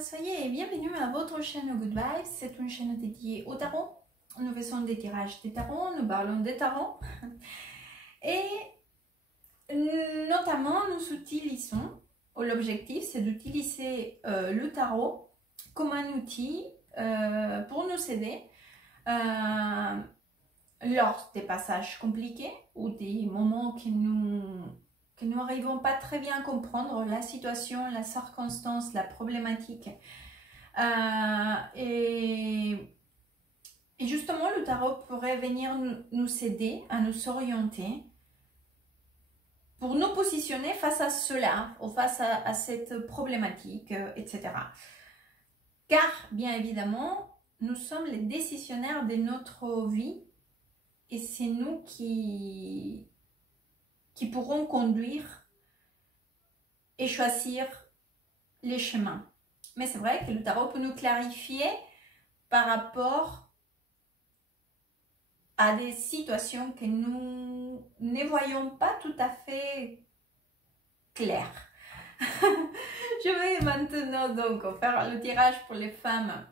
soyez bienvenue à votre chaîne Good Vibes. C'est une chaîne dédiée au tarot. Nous faisons des tirages des tarots, nous parlons des tarots. Et notamment, nous utilisons, l'objectif c'est d'utiliser le tarot comme un outil pour nous aider lors des passages compliqués ou des moments que nous n'arrivons pas très bien à comprendre la situation, la circonstance, la problématique. Et justement, le tarot pourrait venir nous aider à nous orienter pour nous positionner face à cela, ou face à cette problématique, etc. Car, bien évidemment, nous sommes les décisionnaires de notre vie et c'est nous qui pourront conduire et choisir les chemins. Mais c'est vrai que le tarot peut nous clarifier par rapport à des situations que nous ne voyons pas tout à fait claires. Je vais maintenant donc faire le tirage pour les femmes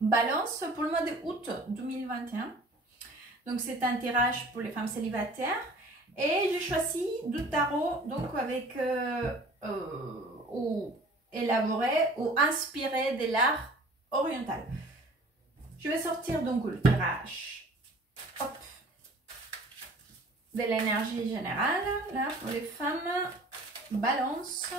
Balance pour le mois d'août 2021. Donc c'est un tirage pour les femmes célibataires. Et j'ai choisi du tarot donc avec ou élaboré ou inspiré de l'art oriental. Je vais sortir donc le tirage de l'énergie générale là pour les femmes Balance.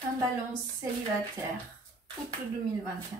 Femme Balance célibataire. Août 2021.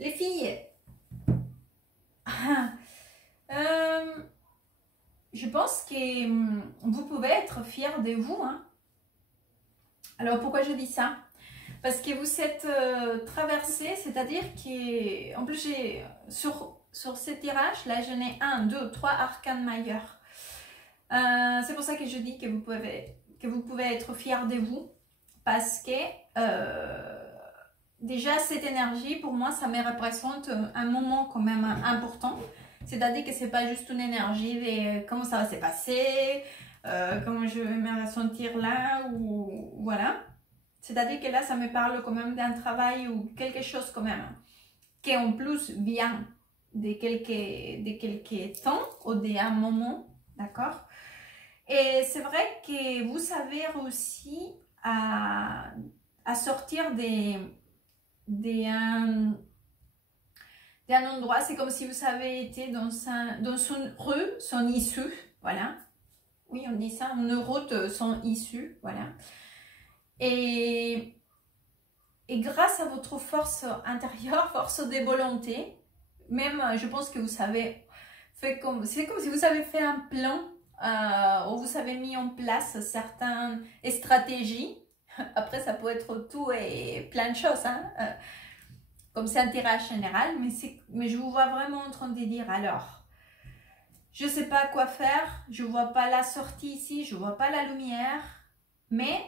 Les filles, je pense que vous pouvez être fiers de vous. Hein. Alors pourquoi je dis ça? Parce que vous êtes traversé, c'est-à-dire qu'en plus sur ce tirage, là j'en ai 1, 2, 3 arcanes majeurs. C'est pour ça que je dis que vous pouvez être fiers de vous. Parce que déjà cette énergie, pour moi, ça me représente un moment quand même important. C'est-à-dire que c'est pas juste une énergie de comment ça va se passer, comment je vais me ressentir là, ou voilà. C'est-à-dire que là, ça me parle quand même d'un travail ou quelque chose quand même, qui en plus vient de quelques temps ou d'un moment, d'accord? Et c'est vrai que vous savez aussi à sortir d'un endroit, c'est comme si vous avez été dans une rue sans issue, voilà. Oui, on dit ça, une route sans issue, voilà. Et grâce à votre force intérieure, force de volonté, même je pense que vous avez fait c'est comme si vous avez fait un plan où vous avez mis en place certaines stratégies. Après, ça peut être tout et plein de choses, hein. Comme c'est un tirage général, mais je vous vois vraiment en train de dire, alors, je ne sais pas quoi faire, je ne vois pas la sortie ici, je ne vois pas la lumière, mais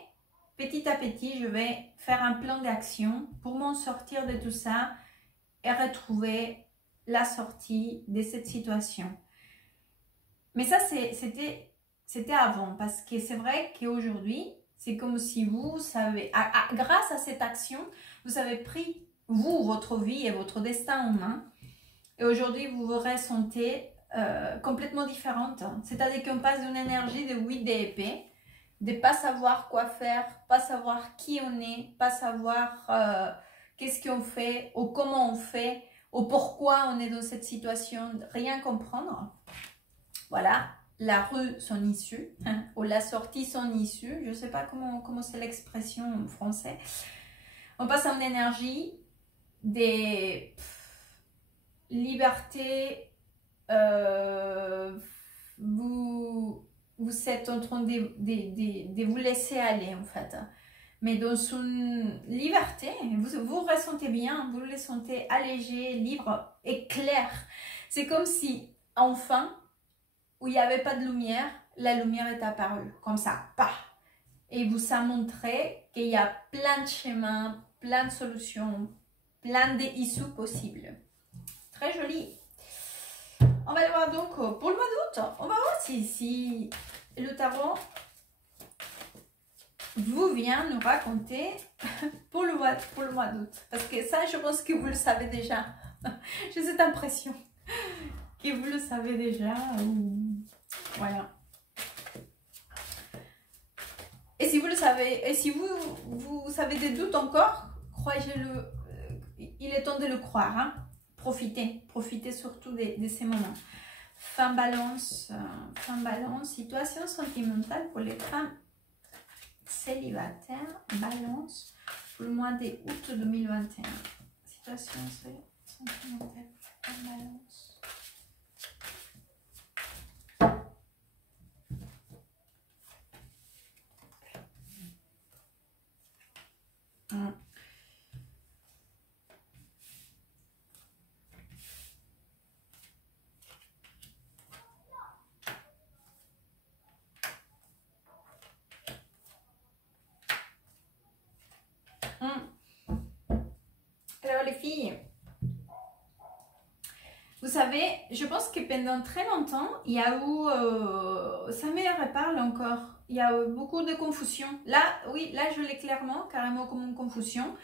petit à petit, je vais faire un plan d'action pour m'en sortir de tout ça et retrouver la sortie de cette situation. Mais ça, c'était avant, parce que c'est vrai qu'aujourd'hui, c'est comme si vous savez, grâce à cette action, vous avez pris, vous, votre vie et votre destin en main. Et aujourd'hui, vous vous ressentez complètement différente. C'est-à-dire qu'on passe d'une énergie de 8 d'épée, de ne pas savoir quoi faire, pas savoir qui on est, pas savoir qu'est-ce qu'on fait, ou comment on fait, ou pourquoi on est dans cette situation, rien comprendre. Voilà. La rue son issue, hein, ou la sortie son issue, je ne sais pas comment c'est l'expression en français. On passe à une énergie des libertés, vous vous êtes en train de vous laisser aller en fait. Mais dans une liberté, vous ressentez bien, vous le sentez allégé, libre et clair. C'est comme si, enfin, où il n'y avait pas de lumière, la lumière est apparue, comme ça, pah. Et vous a montré qu'il y a plein de chemins, plein de solutions, plein d'issues possibles. Très joli. On va le voir donc pour le mois d'août. On va voir si le tarot vous vient nous raconter pour le mois d'août. Parce que ça, je pense que vous le savez déjà. J'ai cette impression que vous le savez déjà. Voilà. Et si vous le savez, et si vous avez des doutes encore, croyez-le, il est temps de le croire. Hein. Profitez surtout de ces moments. Fin balance, situation sentimentale pour les femmes célibataires, balance pour le mois d'août 2021. Situation sentimentale, fin balance. Alors les filles, vous savez, je pense que pendant très longtemps, il y a eu, sa mère parle encore, il y a eu beaucoup de confusion. Là, oui, là je l'ai clairement, carrément comme une confusion,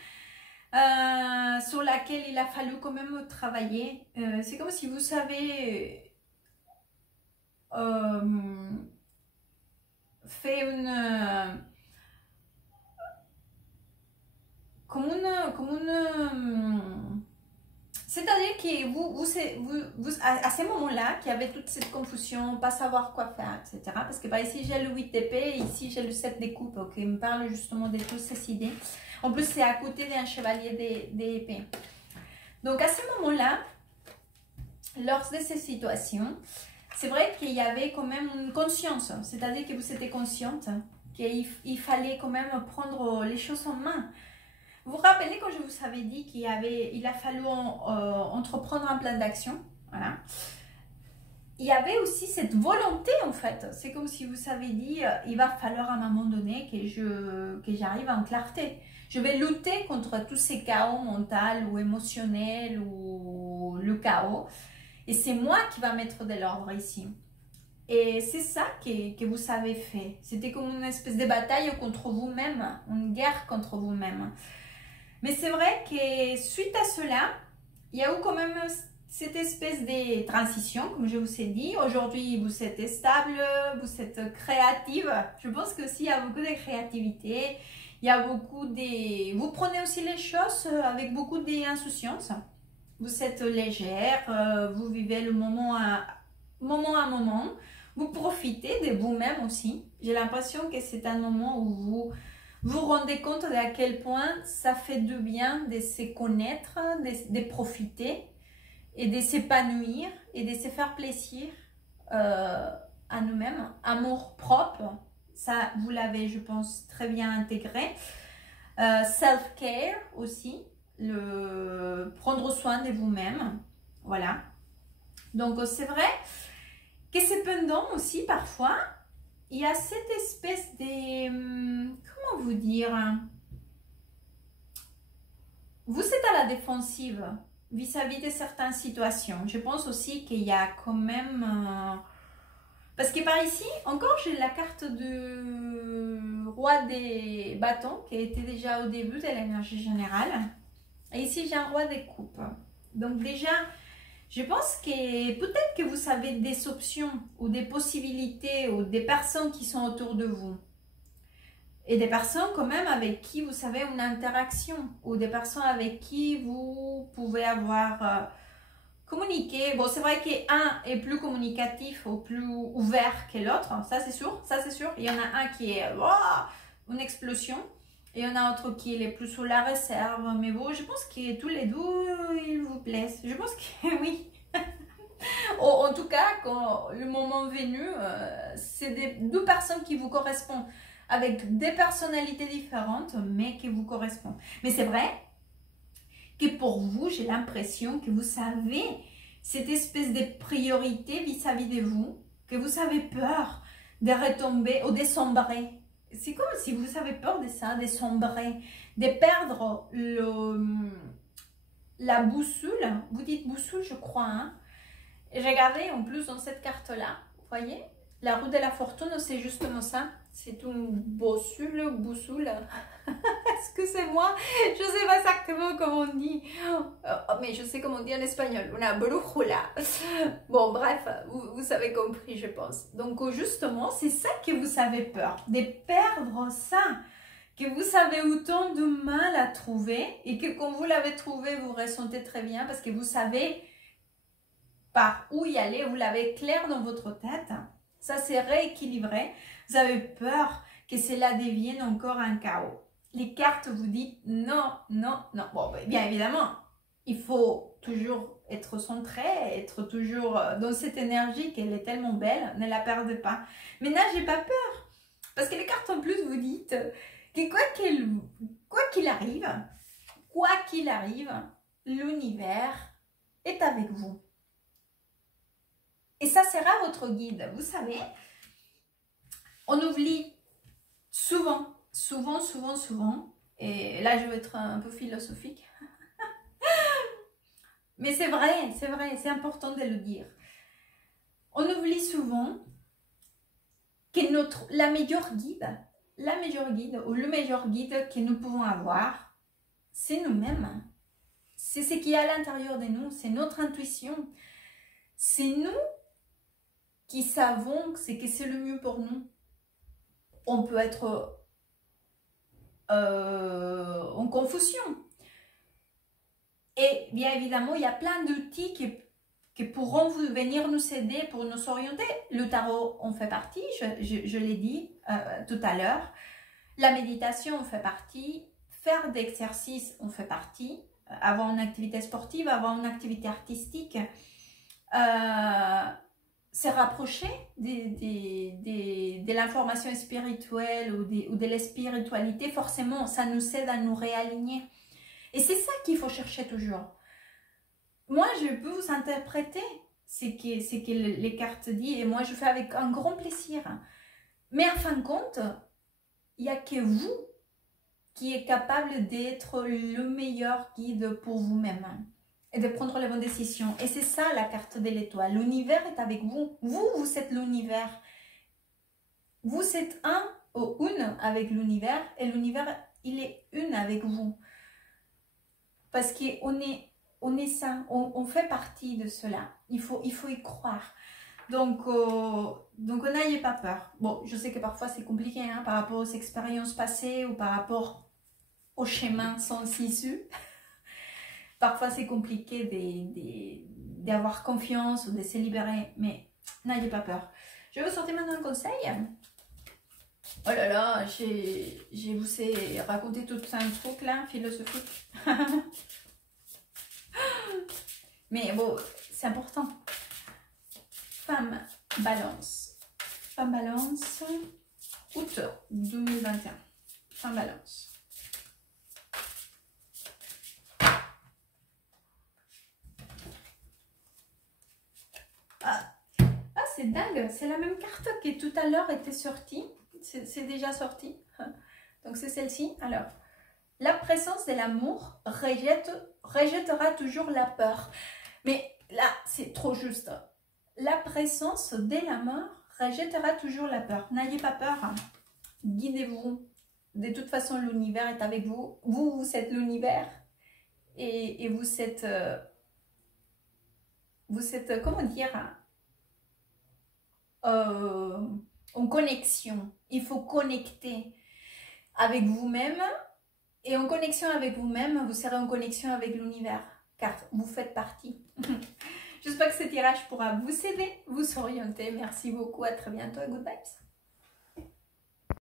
sur laquelle il a fallu quand même travailler. C'est comme si vous savez, fait une... c'est-à-dire que à ce moment-là, qu'il y avait toute cette confusion, pas savoir quoi faire, etc. Parce que par ici, j'ai le 8 d'épée, ici, j'ai le 7 des coupes, qui me parle justement de toutes ces idées. En plus, c'est à côté d'un chevalier d'épée. Donc, à ce moment-là, lors de ces situations, c'est vrai qu'il y avait quand même une conscience. C'est-à-dire que vous étiez consciente qu'il fallait quand même prendre les choses en main. Vous vous rappelez quand je vous avais dit qu'il a fallu entreprendre un plan d'action, voilà. Il y avait aussi cette volonté en fait. C'est comme si vous avez dit, il va falloir à un moment donné que j'arrive en clarté. Je vais lutter contre tous ces chaos mentaux ou émotionnels ou le chaos. Et c'est moi qui va mettre de l'ordre ici. Et c'est ça que vous avez fait. C'était comme une espèce de bataille contre vous-même, une guerre contre vous-même. Mais c'est vrai que suite à cela, il y a eu quand même cette espèce de transition, comme je vous ai dit. Aujourd'hui, vous êtes stable, vous êtes créative. Je pense que aussi il y a beaucoup de créativité. Il y a beaucoup de... Vous prenez aussi les choses avec beaucoup d'insouciance. Vous êtes légère, vous vivez le moment à moment. Vous profitez de vous-même aussi. J'ai l'impression que c'est un moment où vous vous rendez compte de à quel point ça fait du bien de se connaître, de profiter et de s'épanouir et de se faire plaisir à nous-mêmes. Amour propre, ça vous l'avez je pense très bien intégré. Self-care aussi, prendre soin de vous-même, voilà. Donc c'est vrai que cependant aussi parfois, il y a cette espèce de... Comment vous dire? Vous êtes à la défensive vis-à-vis de certaines situations. Je pense aussi qu'il y a quand même... parce que par ici, encore j'ai la carte du roi des bâtons qui était déjà au début de l'énergie générale. Et ici j'ai un roi des coupes. Donc déjà... Je pense que peut-être que vous avez des options ou des possibilités ou des personnes qui sont autour de vous. Et des personnes quand même avec qui vous avez une interaction ou des personnes avec qui vous pouvez avoir communiqué. Bon, c'est vrai qu'un est plus communicatif ou plus ouvert que l'autre, ça c'est sûr, Il y en a un qui est une explosion et il y en a un autre qui est plus sur la réserve. Mais bon, je pense que tous les deux, ils vous plaisent. Je pense que oui. En tout cas, quand le moment venu, c'est deux personnes qui vous correspondent, avec des personnalités différentes, mais qui vous correspondent. Mais c'est vrai que pour vous, j'ai l'impression que vous savez cette espèce de priorité vis-à-vis de vous, que vous avez peur de retomber ou de sombrer. C'est comme si vous avez peur de ça, de sombrer, de perdre la boussole. Vous dites boussole, je crois, hein? Et regardez en plus dans cette carte-là, vous voyez, la roue de la fortune, c'est justement ça. C'est une boussole. Excusez-moi, je ne sais pas exactement comment on dit. Mais je sais comment on dit en espagnol. Una brújula. Bon, bref, vous avez compris, je pense. Donc, justement, c'est ça que vous avez peur. De perdre ça. Que vous avez autant de mal à trouver. Et que quand vous l'avez trouvé, vous ressentez très bien. Parce que vous savez par où y aller, vous l'avez clair dans votre tête, ça s'est rééquilibré, vous avez peur que cela devienne encore un chaos. Les cartes vous disent non, non, non. Bon, bien évidemment, il faut toujours être centré, être toujours dans cette énergie qu'elle est tellement belle, ne la perdez pas. Mais n'ayez pas peur, parce que les cartes en plus vous disent que quoi qu'il arrive, l'univers est avec vous. Et ça sera votre guide. Vous savez, on oublie souvent, et là je vais être un peu philosophique, mais c'est vrai, c'est important de le dire. On oublie souvent que la meilleure guide ou le meilleur guide que nous pouvons avoir, c'est nous-mêmes. C'est ce qui est à l'intérieur de nous, c'est notre intuition. C'est nous qui savons que c'est le mieux pour nous. On peut être en confusion. Et bien évidemment, il y a plein d'outils qui pourront venir nous aider pour nous orienter. Le tarot en fait partie, je l'ai dit tout à l'heure. La méditation en fait partie. Faire d'exercices en fait partie. Avoir une activité sportive, avoir une activité artistique. Se rapprocher de l'information spirituelle ou de la spiritualité, forcément, ça nous aide à nous réaligner. Et c'est ça qu'il faut chercher toujours. Moi, je peux vous interpréter ce que les cartes disent, et moi, je fais avec un grand plaisir. Mais en fin de compte, il n'y a que vous qui êtes capable d'être le meilleur guide pour vous-même. Et de prendre les bonnes décisions. Et c'est ça la carte de l'étoile. L'univers est avec vous. Vous êtes l'univers. Vous êtes un ou une avec l'univers. Et l'univers, il est une avec vous. Parce qu'on est ça. On fait partie de cela. Il faut y croire. Donc n'ayez pas peur. Bon, je sais que parfois c'est compliqué hein, par rapport aux expériences passées ou par rapport au schéma sans issue. Parfois, c'est compliqué d'avoir confiance ou de se libérer, mais n'ayez pas peur. Je vais vous sortir maintenant un conseil. Oh là là, je vous ai raconté tout un truc là, philosophique. Mais bon, c'est important. Femme Balance. Femme Balance, août 2021. Femme Balance. C'est dingue, c'est la même carte qui tout à l'heure était sortie, c'est déjà sorti, donc c'est celle-ci. Alors, la présence de l'amour rejettera toujours la peur, mais là c'est trop juste, la présence de l'amour rejettera toujours la peur, n'ayez pas peur, guidez-vous, de toute façon l'univers est avec vous, vous êtes l'univers et vous êtes, comment dire, en connexion. Il faut connecter avec vous-même et en connexion avec vous-même, vous serez en connexion avec l'univers car vous faites partie. J'espère que ce tirage pourra vous aider, vous orienter. Merci beaucoup, à très bientôt et good vibes.